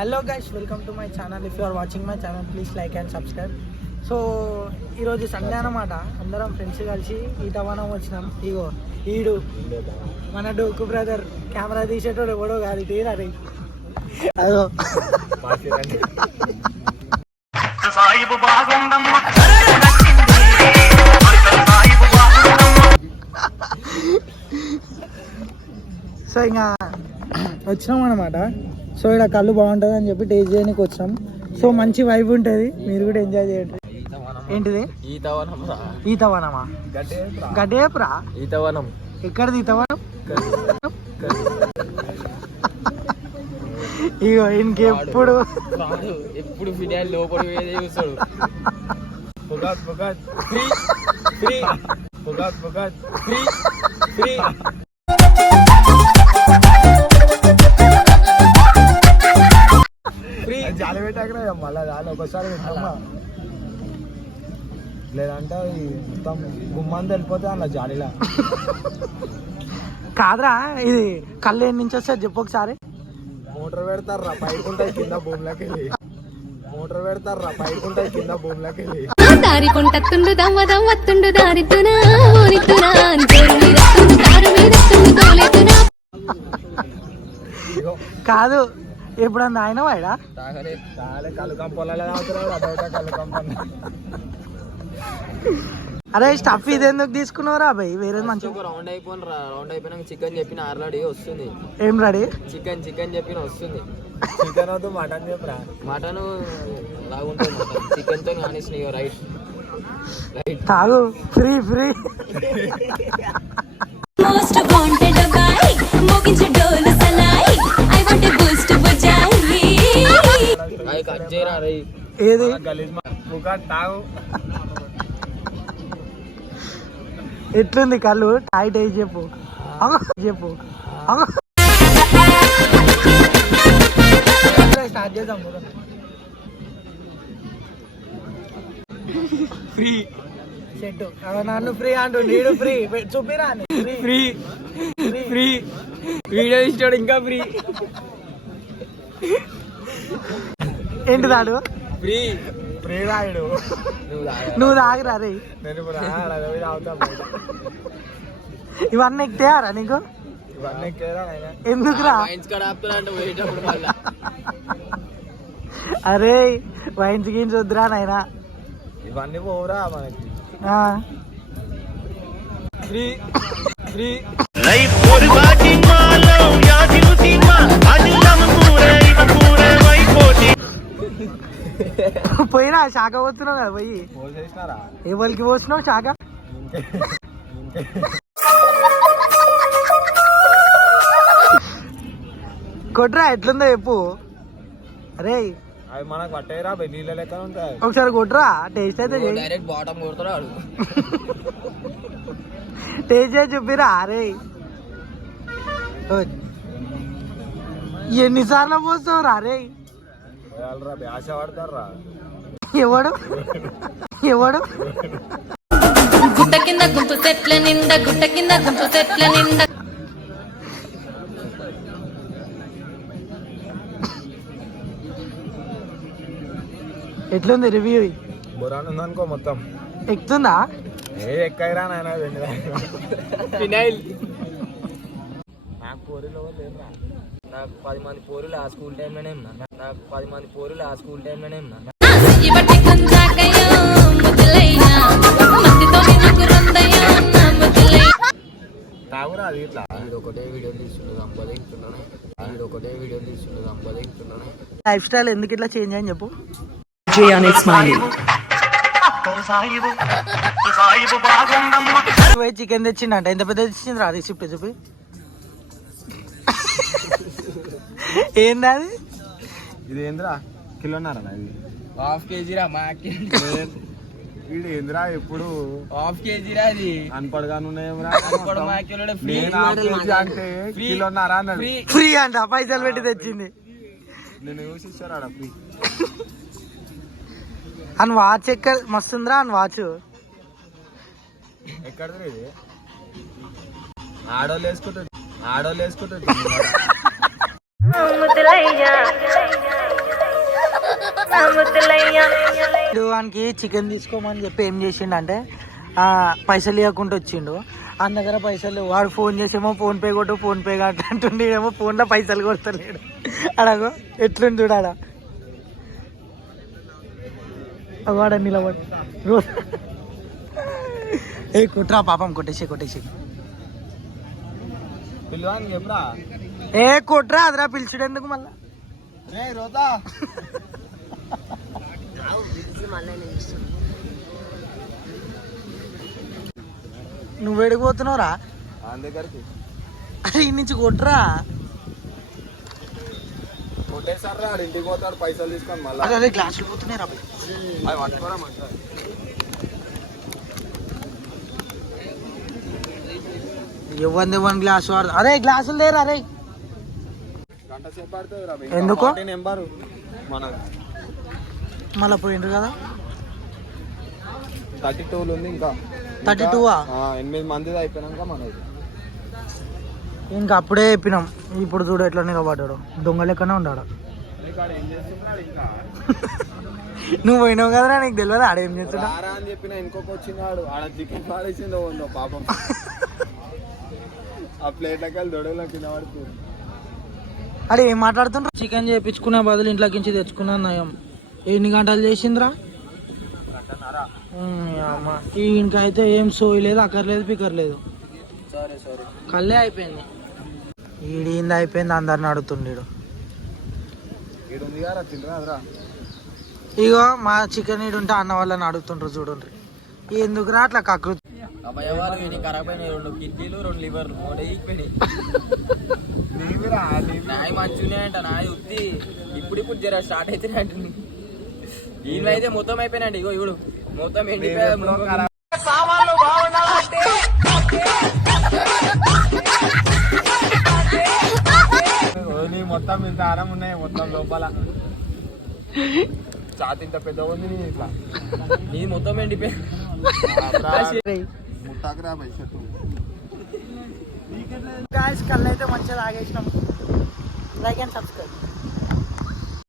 Hello guys, welcome to my channel. If you are watching my channel please like and subscribe. So ఈరోజు Sunday అన్నమాట. అందరం friends కలిసి ఈటవనం వచ్చినాం. ఇగో ఈడు మన డోకు బ్రదర్. కెమెరా తీసేటోడు ఎవడో కాదు, తీరా రే. అదో సో ఇంకా వచ్చినాం అనమాట. సో ఇక్కడ కళ్ళు బాగుంటుంది అని చెప్పి టేస్ట్ చేయడానికి వచ్చినాం. సో మంచి వైబ్ ఉంటుంది, మీరు కూడా ఎంజాయ్ చేయండి. ఏంటిది? ఈతవనమా? గడ్డేపురా ఈతవనం. ఎక్కడిది ఈతవనం? ఇగో ఇంకెప్పుడు ఎప్పుడు ఫినాయిల్ లోపల చూస్తాడు. జాలి పెట్టాక మళ్ళీ జాలి ఒకసారి పెట్టమ్మా, లేదంటే మొత్తం గుమ్మంది వెళ్ళిపోతే అలా జాలిలా. కాదురా, ఇది కళ్ళు ఎన్ని నుంచి వస్తుంది చెప్పు ఒకసారి. మోటార్ పెడతారా పైకి ఉంటాయి కింద భూమిలోకి వెళ్ళి. మోటార్ పెడతారా పైకి ఉంటాయి కింద భూమిలోకి వెళ్ళి. దారి కొంటుండు దమ్మదం వత్తుండు దారితునా కాదు, ఎప్పుడన్నా ఆయన వాడా కళ్ళు కంపలలో కళ్ళు కంప. అరే స్టఫ్ ఇది ఎందుకు తీసుకున్నావురా భయ్? వేరే మంచిగా రౌండ్ అయిపోయిన రౌండ్ అయిపోయినాక చికెన్ చెప్పిన ఆల్రెడీ వస్తుంది. ఏం రెడీ? చికెన్ చెప్పిన వస్తుంది. చికెన్ వద్దు, మటన్ చెప్పరా. మటన్ లాగుంటుంది, చికెన్ తో కానిస్తున్నాయి. రైట్ రైట్ తాగు, free free. Most wanted boy మోగించే డోలు సలాయి ఐ వాంట్ ఎ బూస్ట్ బజాయి. అయి కట్ చేయరా రే. ఏది? గలీజ్ తాగు. ఎట్లుంది కళ్ళు? టైట్ అయ్యి చెప్పు చెప్పు. స్టార్ట్ చేద్దాం. Free set. నన్ను ఫ్రీ అంటూ నీడు ఫ్రీ చూపిరా. ఫ్రీ ఫ్రీ వీడియో ఇస్తాడు ఇంకా ఫ్రీ. ఏంటి దాడు? Free free Rayudu. నువ్వు తాగిరా రే. నేను ఇవన్నీ ఎక్కితేయారా నీకు? ఇవన్నీ ఎందుకురా? అరే వైన్స్ గీన్స్ వద్దురా నాయనా. ఇవన్నీ పోరా మనకి. ఫ్రీ ఫ్రీ పోయినా శాఖ పోతున్నావు కదా పోయి. ఎవరికి పోస్తున్నావు శాఖ? కొట్రా, ఎట్లుందో చెప్పు. అరే అవి మనకు పట్టేరా నీళ్ళ లెక్క ఉంటాయి. ఒకసారి కొట్రా, టేస్ట్ అయితే డైరెక్ట్ బాటమ్ కొడతాడు. టేస్ట్ చేసి చూపిరా. అరే ఎన్నిసార్లు పోస్తావురా? అరే ఆశ పడతారా? ఎవడు ఎవడు? గుట్ట కింద గుంపు చెట్ల నిండా గుట్ట కింద గుంపు చెట్ల నిండా. ఎట్లుంది రివ్యూ? బురాన్ ఉందనుకో మొత్తం. ఎక్కుతుందా? ఎక్కైరా నాయన. ఫినైల్. నాకు పోరీలు లేదురా. నాకు 10 మంది పోరీలు ఆ స్కూల్ టైంలోనే ఉన్నా. తాగురా అది ఇట్లా. ఒకటే వీడియో తీసుకుంటుంది సంపాదించుతున్నాను. లైఫ్ స్టైల్ ఎందుకు ఇట్లా చేంజ్ అని చెప్పు. చికెన్ తెచ్చిండంట. ఎంత పెద్ద తెచ్చింది రా? రిసిప్ట్ చెప్పి. ఏందా అది? ఇది ఏంద్రా? కిలోన్నారా ఇది? హాఫ్ కేజీ రా. మా వీడు ఏంద్రా ఎప్పుడు హాఫ్ కేజీ రా. అది అన్పడగాను అంటే ఫ్రీ ఫ్రీ అంట. పైసలు పెట్టి తెచ్చింది. నేను చూసిస్తారా ఫ్రీ అని. వాచ్ ఎక్కడ మస్తుందిరా అని వాచ్. ఎక్కడ ఇది? ఆడోళ్ళు వేసుకుంటుంది. ముద్దులయ్యా వానికి చికెన్ తీసుకోమని చెప్పి ఏం చేసిండు అంటే పైసలు ఇవ్వకుండా వచ్చిండు. అన్న దగ్గర పైసలు వాడు ఫోన్ చేసేమో ఫోన్ పే కొట్టు ఫోన్ పే కట్టు అంటుండే, ఏమో ఫోన్లో పైసలు కొడతలేడు. అడగో ఎట్లుంది చూడాడ వాడ నిలబడి ఏ కుట్రా పాపం కొట్టేసి పిల్లవాడిని చెప్పరా ఏ కొట్రా అదిరా పిలిచుడు ఎందుకు మళ్ళా రోజా నువ్వు ఎడిగిపోతున్నావురా దగ్గరికి అరే ఈ నుంచి కొట్రా కొట్టేసారు రా ఇంటికి పోతాడు పైసలు తీసుకొని మళ్ళీ అరే అరే గ్లాసులు పోతున్నాయి రా అవి పట్టుకోరా మంచిగా ఇవ్వండి 1 గ్లాస్ వాడు. అరే గ్లాసులు లేరా అరే గంట సేపు పడుతుంది రా ఎందుకు? నెంబరు మన మళ్ళీ పోయిండ్రు కదా 32 ఉంది ఇంకా 32 8 మందిది అయిపోయినాక మనది ఇంకా అప్పుడే చెప్పినాం. ఇప్పుడు చూడు ఎట్లా నిలబడ్డాడు, దొంగ లెక్కనే ఉన్నాడు. ఏం చేస్తున్నాడు ఇంకా నువ్వు పోయినావు కదరా, నీకు తెలియదు ఆడేం చేస్తున్నా రారా అని చెప్పిన ఇంకొక వచ్చినాడు ఆడ చికెన్ పాడేసిందో ఉందో పాపం ఆ ప్లేట్లకి దొడలో కింద పడుతుంది. అడే ఏం మాట్లాడుతుండ్రా? చికెన్ చేయించుకునే బదులు ఇంట్లోకి నుంచి తెచ్చుకున్నా నయం. ఎన్ని గంటలు చేసిందిరా? అమ్మ ఈయనకైతే ఏం సోయలేదు, అక్కర్లేదు, పిక్కర్లేదు, కళ్ళే అయిపోయింది. ఈడింది అయిపోయింది అందరిని అడుగుతుండీడు. ఇగో మా చికెన్ ఈడుంటే అన్న వాళ్ళని అడుగుతుండ్రు చూడండి. ఎందుకురా అట్లా కకృతి? ఖరాబ్ అయినాయి 2 కిడ్నీలు 2 లివర్లు నాయి మంచిగా అంట నాయి ఉత్తి ఇప్పుడు జర స్టార్ట్ అయితే అంటుంది. దీనిలో అయితే మొత్తం అయిపోయినాయండి. ఇగో ఇప్పుడు మొత్తం ఎండిపోయి మొత్తం ఇంత ఆరం ఉన్నాయి మొత్తం లోపల చాతి ఇంత పెద్ద ఉంది ఇట్లా నీ మొత్తం ఎండిపోయి ముట్టాకరా కళ్ళు అయితే మంచిగా తాగేసినాం. Like and subscribe.